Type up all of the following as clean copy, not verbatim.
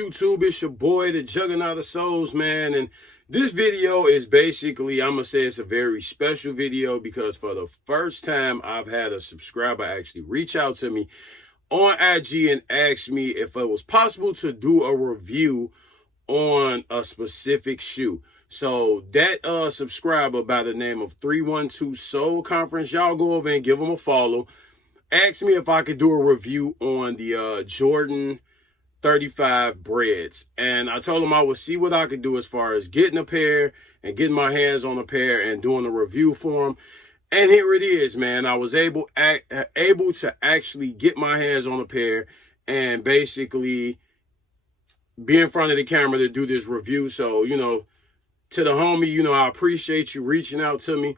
YouTube? It's your boy, the Juggernaut of Souls, man. And this video is basically, I'm going to say it's a very special video because for the first time, I've had a subscriber actually reach out to me on IG and ask me if it was possible to do a review on a specific shoe. So that subscriber by the name of 312 Soul Conference, y'all go over and give them a follow. Asked me if I could do a review on the Jordan 35 Breds. And I told him I would see what I could do as far as getting a pair and getting my hands on a pair and doing a review for them. And here it is, man. I was able to actually get my hands on a pair and basically be in front of the camera to do this review. So, to the homie, I appreciate you reaching out to me.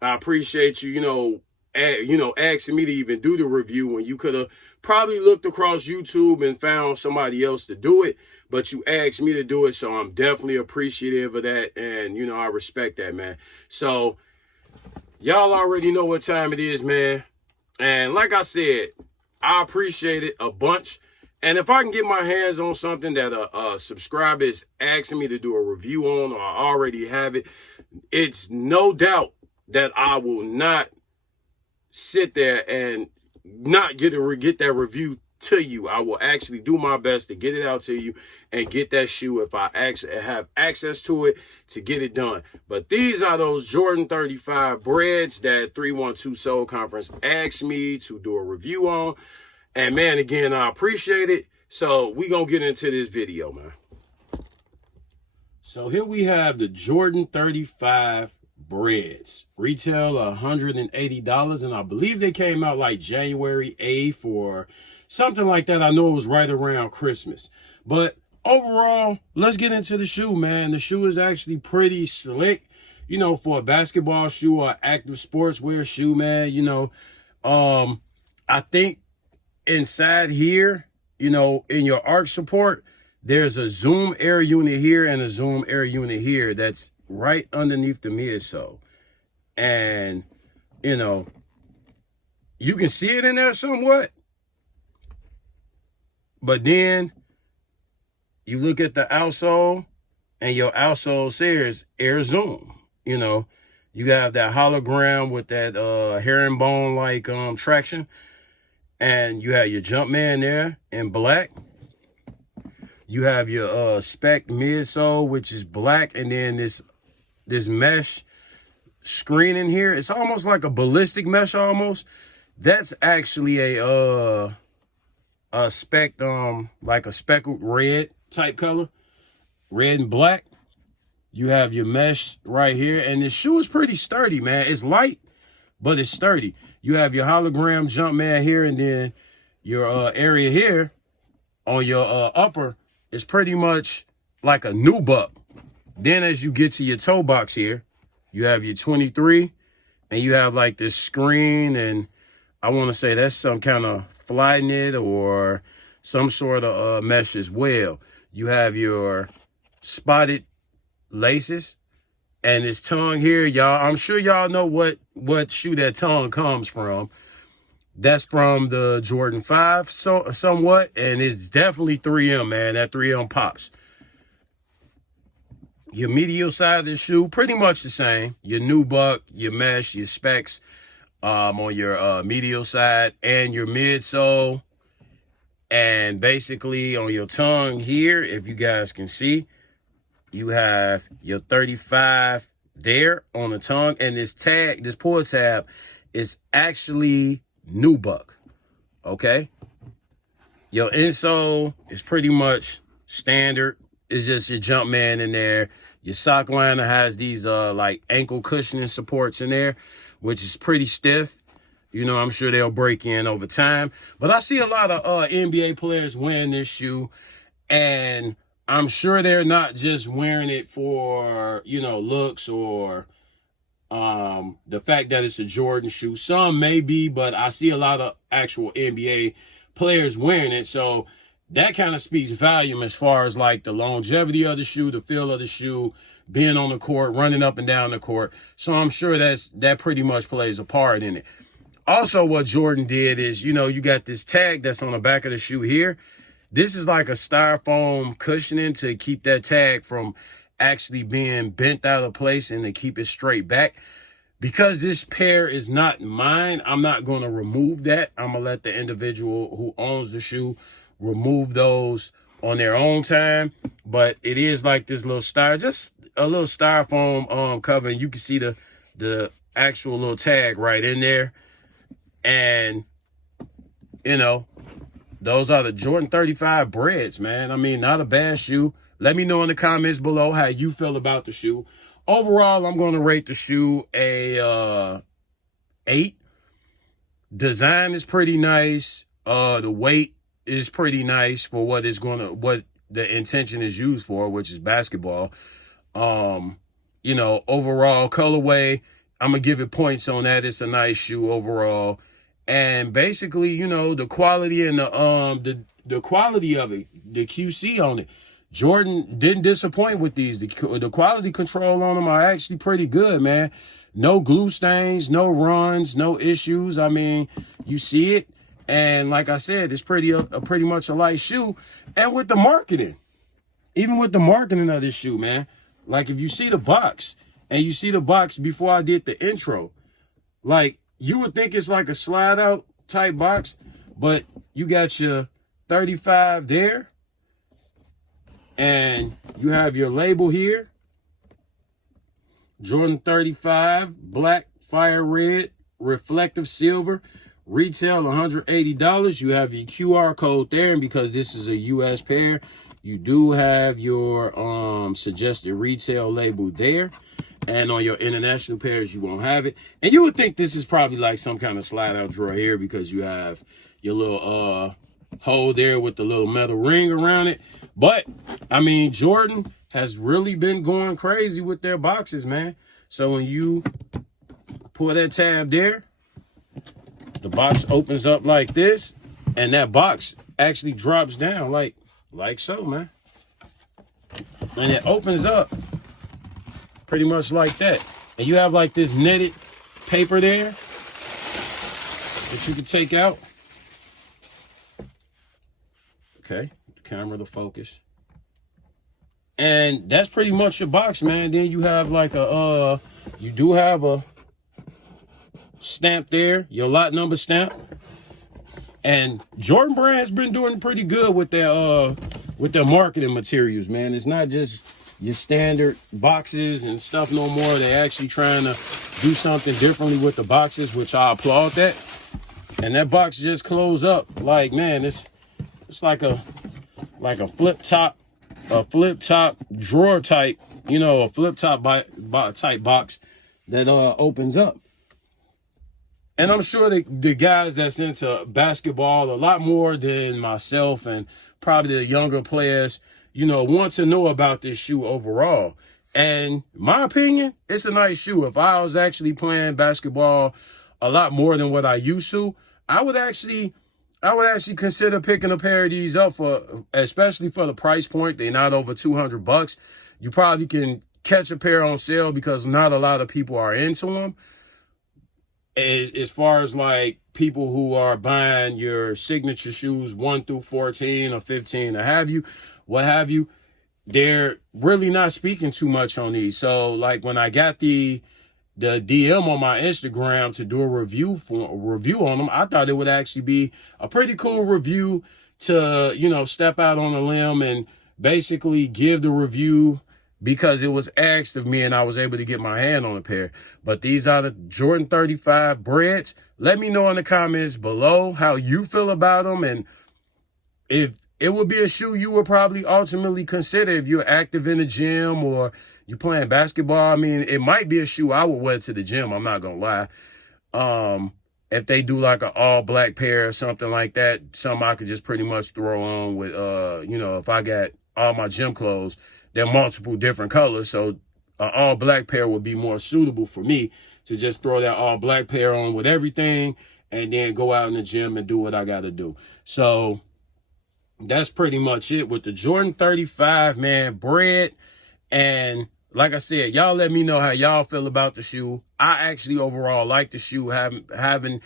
I appreciate you, asking me to even do the review when you could have probably looked across YouTube and found somebody else to do it, but you asked me to do it. So I'm definitely appreciative of that. And, I respect that, man. So y'all already know what time it is, man. And like I said, I appreciate it a bunch. And if I can get my hands on something that a subscriber is asking me to do a review on, or I already have it, it's no doubt that I will not sit there and not get that review to you. I will actually do my best to get it out to you and get that shoe if I actually have access to it to get it done. But these are those Jordan 35 Breds that 312 Soul Conference asked me to do a review on. And man, again, I appreciate it. So we gonna get into this video, man. So here we have the Jordan 35 Breds. Retail $180, and I believe they came out like January 8th or something like that. I know it was right around Christmas. But overall, let's get into the shoe, man. The shoe is actually pretty slick, for a basketball shoe or active sportswear shoe, man. I think inside here, in your arch support, there's a zoom air unit here and a zoom air unit here that's right underneath the midsole. And, you can see it in there somewhat. But then you look at the outsole, and your outsole says air zoom. You have that hologram with that herringbone-like traction. And you have your Jumpman there in black. You have your spec midsole, which is black, and then this mesh screening here. It's almost like a ballistic mesh almost. That's actually a spec, like a speckled red type color. Red and black. You have your mesh right here. And this shoe is pretty sturdy, man. It's light, but it's sturdy. You have your hologram Jumpman here, and then your area here on your upper is pretty much like a nubuck. Then as you get to your toe box here, you have your 23, and you have like this screen, and I want to say that's some kind of fly knit or some sort of mesh as well. You have your spotted laces. And this tongue here, y'all, I'm sure y'all know what shoe that tongue comes from. That's from the Jordan 5, so somewhat, and it's definitely 3M, man. That 3M pops. Your medial side of the shoe, pretty much the same. Your nubuck, your mesh, your specs on your medial side, and your midsole. And basically on your tongue here, if you guys can see, you have your 35 there on the tongue, and this tag, this pull tab, is actually nubuck. Okay. Your insole is pretty much standard. It's just your Jumpman in there. Your sock liner has these like ankle cushioning supports in there, which is pretty stiff. I'm sure they'll break in over time. But I see a lot of NBA players wearing this shoe, and I'm sure they're not just wearing it for, looks or the fact that it's a Jordan shoe. Some may be, but I see a lot of actual NBA players wearing it. So that kind of speaks volume as far as like the longevity of the shoe, the feel of the shoe, being on the court, running up and down the court. So I'm sure that pretty much plays a part in it. Also, what Jordan did is, you got this tag that's on the back of the shoe here. This is like a styrofoam cushioning to keep that tag from actually being bent out of place and to keep it straight back. Because this pair is not mine, I'm not going to remove that. I'm going to let the individual who owns the shoe remove those on their own time. But it is like this little just a little styrofoam cover. And you can see the actual little tag right in there. And, you know, those are the Jordan 35 Breds, man. I mean, not a bad shoe. Let me know in the comments below how you feel about the shoe. Overall, I'm going to rate the shoe a 8. Design is pretty nice. The weight is pretty nice for what the intention is used for, which is basketball. You know, overall colorway, I'm going to give it points on that. It's a nice shoe overall. And basically, you know, the quality and the quality of it, the QC on it. Jordan didn't disappoint with these. The quality control on them are actually pretty good, man. No glue stains, no runs, no issues. I mean, you see it. And like I said, it's pretty much a light shoe. And with the marketing, even with the marketing of this shoe, man, like if you see the box and you see the box before I did the intro, like you would think it's like a slide out type box, but you got your 35 there. And you have your label here. Jordan 35, black, fire red, reflective silver. Retail $180. You have your QR code there. And because this is a US pair, you do have your suggested retail label there. And on your international pairs, you won't have it. And you would think this is probably like some kind of slide out drawer here because you have your little hole there with the little metal ring around it. But I mean, Jordan has really been going crazy with their boxes, man. So when you pull that tab there, the box opens up like this, and that box actually drops down like so, man. And it opens up pretty much like that. And you have like this netted paper there that you can take out. Okay, camera to focus. And that's pretty much your box, man. Then you have like you do have a stamp there, your lot number stamp. And Jordan Brand's been doing pretty good with their marketing materials, man. It's not just your standard boxes and stuff no more. They're actually trying to do something differently with the boxes, which I applaud that. And that box just closed up. Like, man, it's like a flip top drawer type, you know, a flip top type box that opens up. And I'm sure the guys that's into basketball a lot more than myself and probably the younger players, you know, want to know about this shoe overall. And my opinion, it's a nice shoe. If I was actually playing basketball a lot more than what I used to, I would actually consider picking a pair of these up especially for the price point. They're not over $200. You probably can catch a pair on sale because not a lot of people are into them. As far as like people who are buying your signature shoes 1 through 14 or 15 or what have you, they're really not speaking too much on these. So like when I got the DM on my Instagram to do a review on them, I thought it would actually be a pretty cool review to, you know, step out on a limb and basically give the review because it was asked of me and I was able to get my hand on a pair. But these are the Jordan 35 Breds. Let me know in the comments below how you feel about them and if it would be a shoe you would probably ultimately consider if you're active in the gym or you're playing basketball. I mean, it might be a shoe I would wear to the gym. I'm not going to lie. If they do like an all black pair or something like that, something I could just pretty much throw on with, you know, if I got all my gym clothes, they're multiple different colors. So an all black pair would be more suitable for me to just throw that all black pair on with everything and then go out in the gym and do what I got to do. So that's pretty much it with the Jordan 35, man, Bred. And like I said, y'all let me know how y'all feel about the shoe. I actually overall like the shoe, having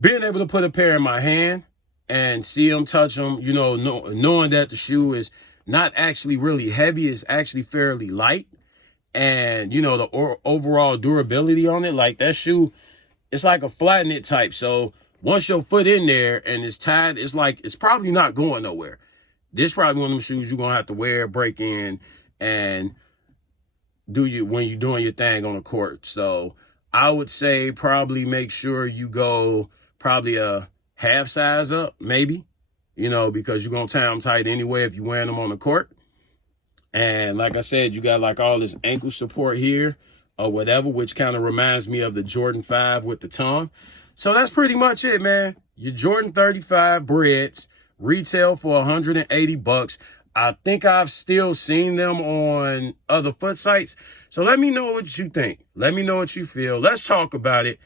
been able to put a pair in my hand. and see them, touch them, you know, knowing that the shoe is not actually really heavy, it's actually fairly light. And, you know, the overall durability on it, like that shoe, it's like a flat knit type. So once your foot in there and it's tied, it's like, it's probably not going nowhere. This is probably one of them shoes you're going to have to wear, break in, and when you're doing your thing on the court. So I would say probably make sure you go probably a half size up, maybe, you know, because you're going to tie them tight anyway if you're wearing them on the court. And like I said, you got like all this ankle support here or whatever, which kind of reminds me of the Jordan 5 with the tongue. So that's pretty much it, man. Your Jordan 35 Breds retail for $180. I think I've still seen them on other foot sites. So let me know what you think. Let me know what you feel. Let's talk about it.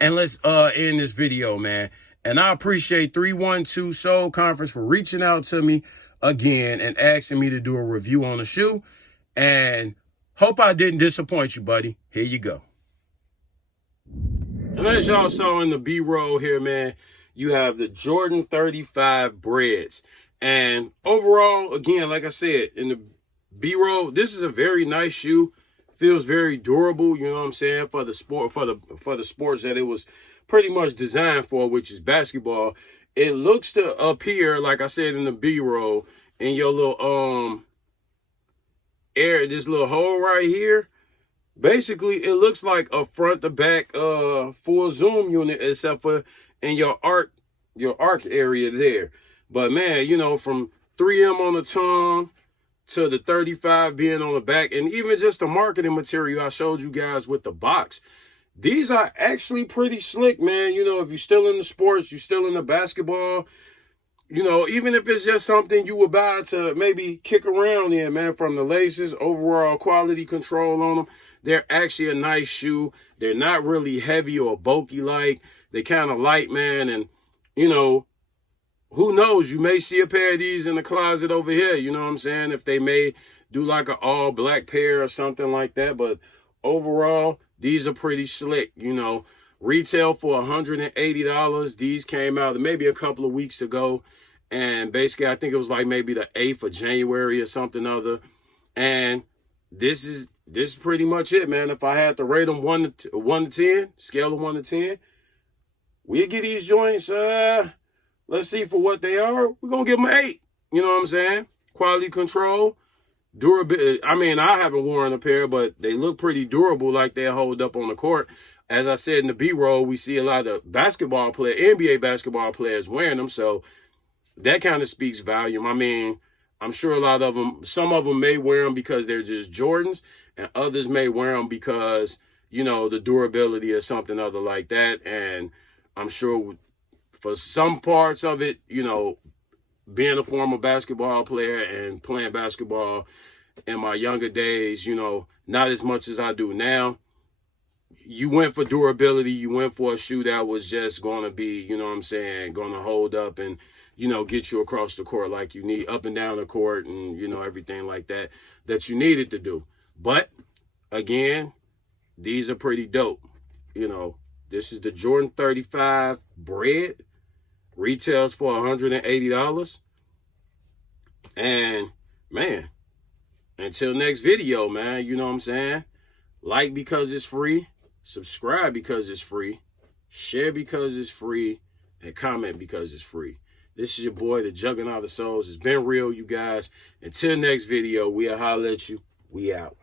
And let's end this video, man. And I appreciate 312 Soul Conference for reaching out to me again and asking me to do a review on the shoe. And hope I didn't disappoint you, buddy. Here you go. And as y'all saw in the B-roll here, man, you have the Jordan 35 Breds. And overall, again, like I said, in the B-roll, this is a very nice shoe. Feels very durable, you know what I'm saying, for the sport, for the sports that it was pretty much designed for, which is basketball. It looks to appear, like I said in the B-roll, in your little this little hole right here. Basically, it looks like a front to back full zoom unit, except for in your arc area there. But man, you know, from 3M on the tongue to the 35 being on the back, and even just the marketing material I showed you guys with the box, these are actually pretty slick, man. You know, if you're still in the sports, you're still in the basketball, you know, even if it's just something you would buy to maybe kick around in, man, from the laces, overall quality control on them, they're actually a nice shoe. They're not really heavy or bulky like. They're kind of light, man, and, you know, who knows? You may see a pair of these in the closet over here, you know what I'm saying? If they may do like an all black pair or something like that. But overall, these are pretty slick, you know. Retail for $180. These came out maybe a couple of weeks ago. And basically, I think it was like maybe the 8th of January or something other. And this is pretty much it, man. If I had to rate them 1 to 10, scale of 1 to 10, we'll get these joints, let's see, for what they are, we're going to give them an 8. You know what I'm saying? Quality control, durability. I mean, I haven't worn a pair, but they look pretty durable, like they hold up on the court. As I said in the B-roll, we see a lot of basketball players, NBA basketball players wearing them. So that kind of speaks volume. I mean, I'm sure a lot of them, some of them may wear them because they're just Jordans, and others may wear them because, you know, the durability or something other like that. And I'm sure for some parts of it, you know, being a former basketball player and playing basketball in my younger days, you know, not as much as I do now, you went for durability. You went for a shoe that was just going to be, you know what I'm saying, going to hold up and, you know, get you across the court like you need, up and down the court, and, you know, everything like that that you needed to do. But again, these are pretty dope. You know, this is the Jordan 35 Bred. Retails for $180. And man, until next video, man, you know what I'm saying? Like because it's free, subscribe because it's free, share because it's free, and comment because it's free. This is your boy, the Juggernaut of Souls. It's been real, you guys. Until next video, we'll holler at you. We out.